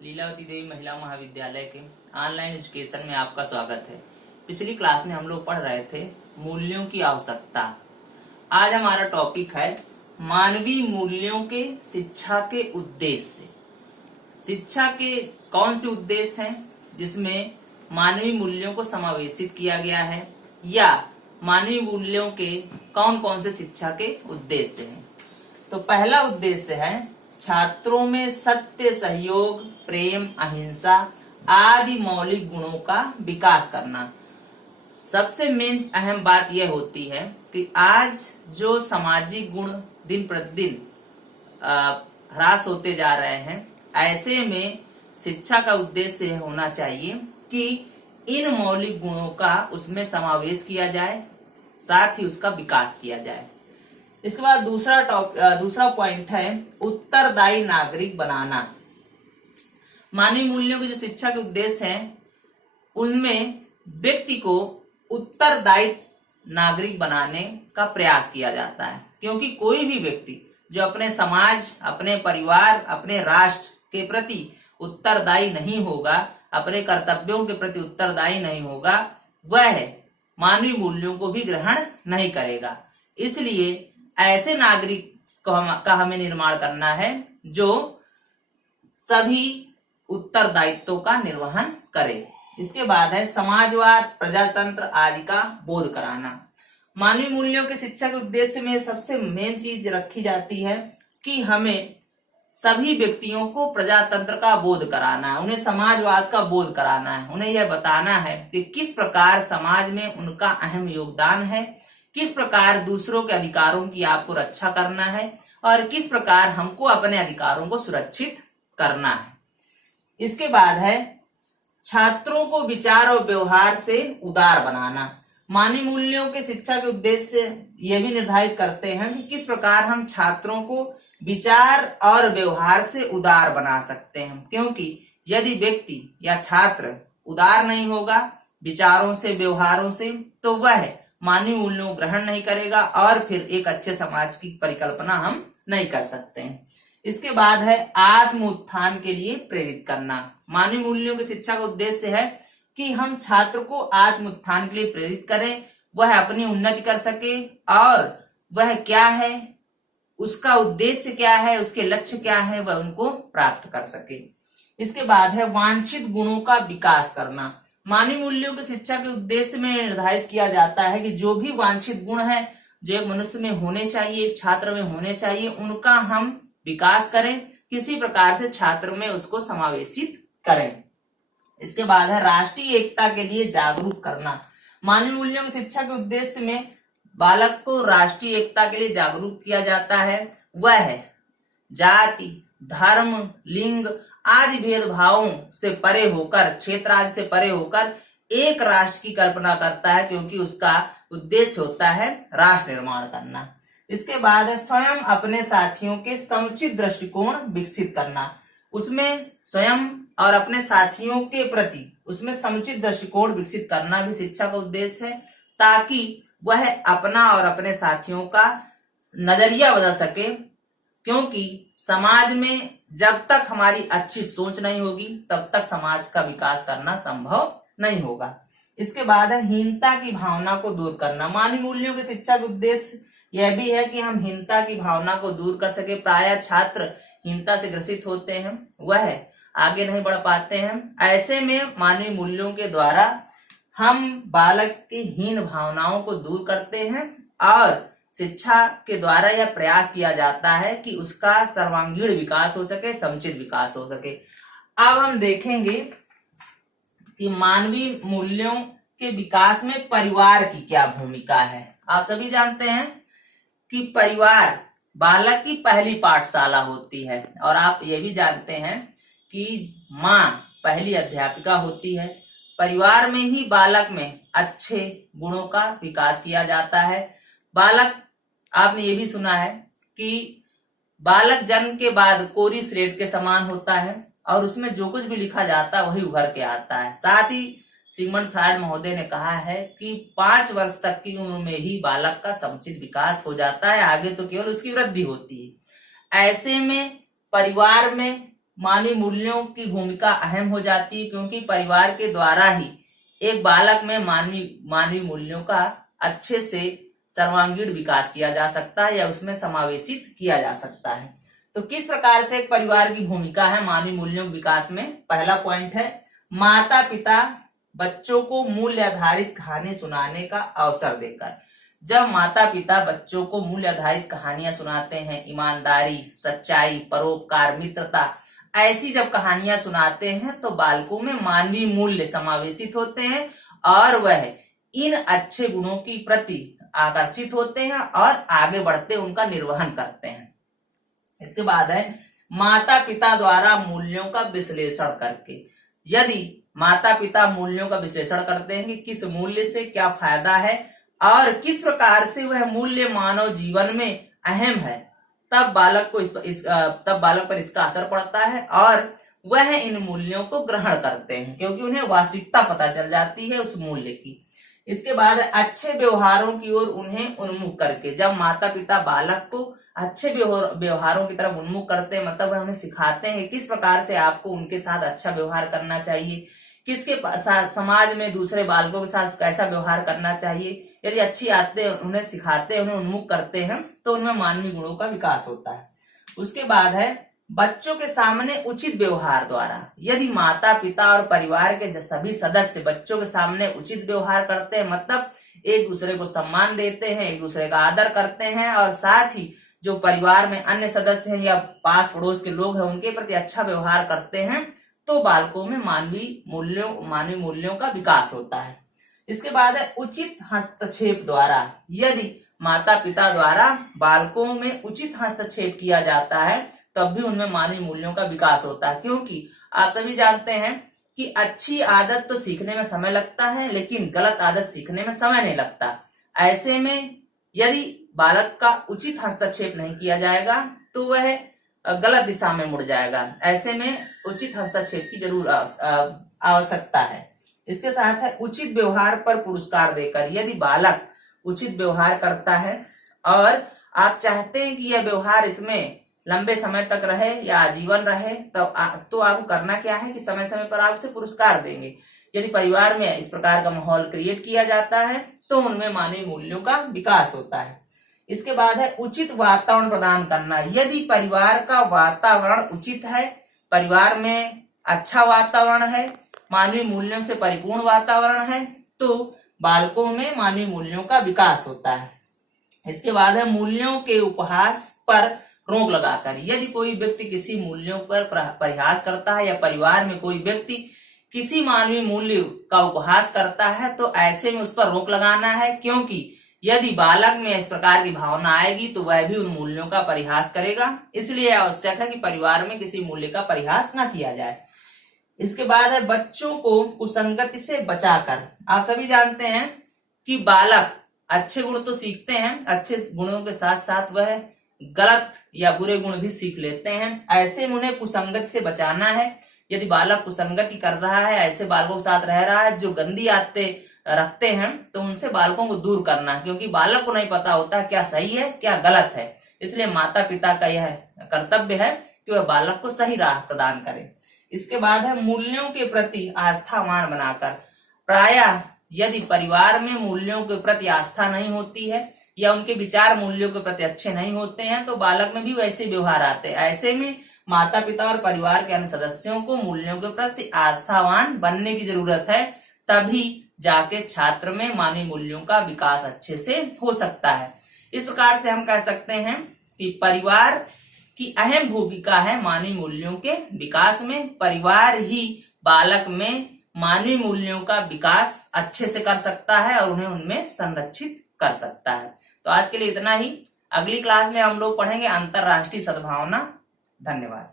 लीलावती देवी महिला महाविद्यालय के ऑनलाइन एजुकेशन में आपका स्वागत है। पिछली क्लास में हम लोग पढ़ रहे थे मूल्यों की आवश्यकता। आज हमारा टॉपिक है मानवीय मूल्यों के शिक्षा के उद्देश्य। शिक्षा के कौन से उद्देश्य हैं जिसमें मानवीय मूल्यों को समावेशित किया गया है, या मानवीय मूल्यों के कौन कौन से शिक्षा के उद्देश्य हैं। तो पहला उद्देश्य है छात्रों में सत्य, सहयोग, प्रेम, अहिंसा आदि मौलिक गुणों का विकास करना। सबसे मेन अहम बात यह होती है कि आज जो सामाजिक गुण दिन प्रतिदिन ह्रास होते जा रहे हैं, ऐसे में शिक्षा का उद्देश्य होना चाहिए कि इन मौलिक गुणों का उसमें समावेश किया जाए, साथ ही उसका विकास किया जाए। इसके बाद दूसरा पॉइंट है उत्तरदायी नागरिक बनाना। मानवीय मूल्यों के जो शिक्षा के उद्देश्य हैं उनमें व्यक्ति को उत्तरदायी नागरिक बनाने का प्रयास किया जाता है, क्योंकि कोई भी व्यक्ति जो अपने समाज, अपने परिवार, अपने राष्ट्र के प्रति उत्तरदायी नहीं होगा, अपने कर्तव्यों के प्रति उत्तरदायी नहीं होगा, वह मानवीय मूल्यों को भी ग्रहण नहीं करेगा। इसलिए ऐसे नागरिक का हमें निर्माण करना है जो सभी उत्तरदायित्वों का निर्वहन करे। इसके बाद है समाजवाद, प्रजातंत्र आदि का बोध कराना। मानवीय मूल्यों के शिक्षा के उद्देश्य में सबसे मेन चीज रखी जाती है कि हमें सभी व्यक्तियों को प्रजातंत्र का बोध कराना है, उन्हें समाजवाद का बोध कराना है। उन्हें यह बताना है कि किस प्रकार समाज में उनका अहम योगदान है, किस प्रकार दूसरों के अधिकारों की आपको रक्षा करना है और किस प्रकार हमको अपने अधिकारों को सुरक्षित करना है। इसके बाद है छात्रों को विचार और व्यवहार से उदार बनाना। मानवीय मूल्यों के शिक्षा के उद्देश्य यह भी निर्धारित करते हैं कि किस प्रकार हम छात्रों को विचार और व्यवहार से उदार बना सकते हैं, क्योंकि यदि व्यक्ति या छात्र उदार नहीं होगा विचारों से, व्यवहारों से, तो वह मानवीय मूल्यों ग्रहण नहीं करेगा और फिर एक अच्छे समाज की परिकल्पना हम नहीं कर सकते हैं। इसके बाद है आत्म उत्थान के लिए प्रेरित करना। मानवीय मूल्यों की शिक्षा का उद्देश्य है कि हम छात्र को आत्म उत्थान के लिए प्रेरित करें, वह अपनी उन्नति कर सके और वह क्या है, उसका उद्देश्य क्या है, उसके लक्ष्य क्या है, वह उनको प्राप्त कर सके। इसके बाद है वांछित गुणों का विकास करना। मानवीय मूल्यों की शिक्षा के उद्देश्य में निर्धारित किया जाता है कि जो भी वांछित गुण है जो एक मनुष्य में होने चाहिए, एक छात्र में होने चाहिए, उनका हम विकास करें, किसी प्रकार से छात्र में उसको समावेशित करें। इसके बाद है राष्ट्रीय एकता के लिए जागरूक करना। मानवीय मूल्यों की शिक्षा के उद्देश्य में बालक को राष्ट्रीय एकता के लिए जागरूक किया जाता है। वह जाति, धर्म, लिंग आदि भेदभावों से परे होकर, क्षेत्र आदि से परे होकर एक राष्ट्र की कल्पना करता है, क्योंकि उसका उद्देश्य होता है राष्ट्र निर्माण करना। इसके बाद है स्वयं अपने साथियों के समुचित दृष्टिकोण विकसित करना। उसमें स्वयं और अपने साथियों के प्रति उसमें समुचित दृष्टिकोण विकसित करना भी शिक्षा का उद्देश्य है, ताकि वह अपना और अपने साथियों का नजरिया बदल सके, क्योंकि समाज में जब तक हमारी अच्छी सोच नहीं होगी तब तक समाज का विकास करना संभव नहीं होगा। इसके बाद है हीनता की भावना को दूर करना। मानवीय मूल्यों की शिक्षा का उद्देश्य यह भी है कि हम हीनता की भावना को दूर कर सके। प्रायः छात्र हीनता से ग्रसित होते हैं, वह आगे नहीं बढ़ पाते हैं। ऐसे में मानवीय मूल्यों के द्वारा हम बालक की हीन भावनाओं को दूर करते हैं और शिक्षा के द्वारा यह प्रयास किया जाता है कि उसका सर्वांगीण विकास हो सके, समुचित विकास हो सके। अब हम देखेंगे कि मानवीय मूल्यों के विकास में परिवार की क्या भूमिका है। आप सभी जानते हैं कि परिवार बालक की पहली पाठशाला होती है, और आप ये भी जानते हैं कि माँ पहली अध्यापिका होती है। परिवार में ही बालक में अच्छे गुणों का विकास किया जाता है। बालक, आपने ये भी सुना है कि बालक जन्म के बाद कोरी स्लेट के समान होता है और उसमें जो कुछ भी लिखा जाता है वही उभर के आता है। साथ ही सिगमंड फ्रायड महोदय ने कहा है कि 5 वर्ष तक की उम्र में ही बालक का समुचित विकास हो जाता है, आगे तो केवल उसकी वृद्धि होती है। ऐसे में परिवार में मानवीय मूल्यों की भूमिका अहम हो जाती है, क्योंकि परिवार के द्वारा ही एक बालक में मानवीय मूल्यों का अच्छे से सर्वांगीण विकास किया जा सकता है या उसमें समावेशित किया जा सकता है। तो किस प्रकार से एक परिवार की भूमिका है मानवीय मूल्यों के विकास में? पहला पॉइंट है, माता पिता बच्चों को मूल्य आधारित कहानी सुनाने का अवसर देकर। जब माता पिता बच्चों को मूल्य आधारित कहानियां सुनाते हैं, ईमानदारी, सच्चाई, परोपकार, मित्रता, ऐसी जब कहानियां सुनाते हैं तो बालकों में मानवीय मूल्य समावेशित होते हैं और वह इन अच्छे गुणों की प्रति आकर्षित होते हैं और आगे बढ़ते उनका निर्वहन करते हैं। इसके बाद है, माता पिता द्वारा मूल्यों का विश्लेषण करके। यदि माता पिता मूल्यों का विश्लेषण करते हैं कि किस मूल्य से क्या फायदा है और किस प्रकार से वह मूल्य मानव जीवन में अहम है, तब बालक पर इसका असर पड़ता है और वह इन मूल्यों को ग्रहण करते हैं, क्योंकि उन्हें वास्तविकता पता चल जाती है उस मूल्य की। इसके बाद अच्छे व्यवहारों की ओर उन्हें उन्मुख करके। जब माता पिता बालक को अच्छे व्यवहारों की तरफ उन्मुख करते हैं, मतलब वह उन्हें सिखाते हैं किस प्रकार से आपको उनके साथ अच्छा व्यवहार करना चाहिए, किसके साथ समाज में दूसरे बालकों के साथ कैसा व्यवहार करना चाहिए। यदि अच्छी आदतें उन्हें सिखाते हैं, उन्हें उन्मुख करते हैं, तो उनमें मानवीय गुणों का विकास होता है। उसके बाद है, बच्चों के सामने उचित व्यवहार द्वारा। यदि माता पिता और परिवार के सभी सदस्य बच्चों के सामने उचित व्यवहार करते हैं, मतलब एक दूसरे को सम्मान देते हैं, एक दूसरे का आदर करते हैं और साथ ही जो परिवार में अन्य सदस्य हैं या पास पड़ोस के लोग हैं उनके प्रति अच्छा व्यवहार करते हैं, तो बालकों में मानवीय मूल्यों का विकास होता है। इसके बाद है, उचित हस्तक्षेप द्वारा। यदि माता पिता द्वारा बालकों में उचित हस्तक्षेप किया जाता है तब भी उनमें मानवीय मूल्यों का विकास होता है, क्योंकि आप सभी जानते हैं कि अच्छी आदत तो सीखने में समय लगता है लेकिन गलत आदत सीखने में समय नहीं लगता। ऐसे में यदि बालक का उचित हस्तक्षेप नहीं किया जाएगा तो वह गलत दिशा में मुड़ जाएगा। ऐसे में उचित हस्तक्षेप की जरूर आवश्यकता है। इसके साथ है, उचित व्यवहार पर पुरस्कार देकर। यदि बालक उचित व्यवहार करता है और आप चाहते हैं कि यह व्यवहार इसमें लंबे समय तक रहे या आजीवन रहे, तो आपको करना क्या है कि समय समय पर आप उसे पुरस्कार देंगे। यदि परिवार में इस प्रकार का माहौल क्रिएट किया जाता है तो उनमें मानवीय मूल्यों का विकास होता है। इसके बाद है, उचित वातावरण प्रदान करना। यदि परिवार का वातावरण उचित है, परिवार में अच्छा वातावरण है, मानवीय मूल्यों से परिपूर्ण वातावरण है, तो बालकों में मानवीय मूल्यों का विकास होता है। इसके बाद है, मूल्यों के उपहास पर रोक लगाकर। यदि कोई व्यक्ति किसी मूल्यों पर परिहास करता है या परिवार में कोई व्यक्ति किसी मानवीय मूल्य का उपहास करता है तो ऐसे में उस पर रोक लगाना है, क्योंकि यदि बालक में इस प्रकार की भावना आएगी तो वह भी उन मूल्यों का परिहास करेगा। इसलिए आवश्यक है कि परिवार में किसी मूल्य का परिहास न किया जाए। इसके बाद है, बच्चों को कुसंगति से बचाकर। आप सभी जानते हैं कि बालक अच्छे गुण तो सीखते हैं, अच्छे गुणों के साथ साथ वह गलत या बुरे गुण भी सीख लेते हैं। ऐसे में उन्हें कुसंगति से बचाना है। यदि बालक कुसंगति कर रहा है, ऐसे बालकों के साथ रह रहा है जो गंदी आदतें रखते हैं, तो उनसे बालकों को दूर करना है, क्योंकि बालक को नहीं पता होता क्या सही है क्या गलत है। इसलिए माता पिता का यह कर्तव्य है कि वह बालक को सही राह प्रदान करे। इसके बाद है, मूल्यों के प्रति आस्थावान बनाकर। प्रायः यदि परिवार में मूल्यों के प्रति आस्था नहीं होती है या उनके विचार मूल्यों के प्रति अच्छे नहीं होते हैं तो बालक में भी वैसे व्यवहार आते हैं। ऐसे में माता पिता और परिवार के अन्य सदस्यों को मूल्यों के प्रति आस्थावान बनने की जरूरत है, तभी जाके छात्र में मानवीय मूल्यों का विकास अच्छे से हो सकता है। इस प्रकार से हम कह सकते हैं कि परिवार की अहम भूमिका है मानवीय मूल्यों के विकास में। परिवार ही बालक में मानवीय मूल्यों का विकास अच्छे से कर सकता है और उन्हें उनमें संरक्षित कर सकता है। तो आज के लिए इतना ही। अगली क्लास में हम लोग पढ़ेंगे अंतरराष्ट्रीय सद्भावना। धन्यवाद।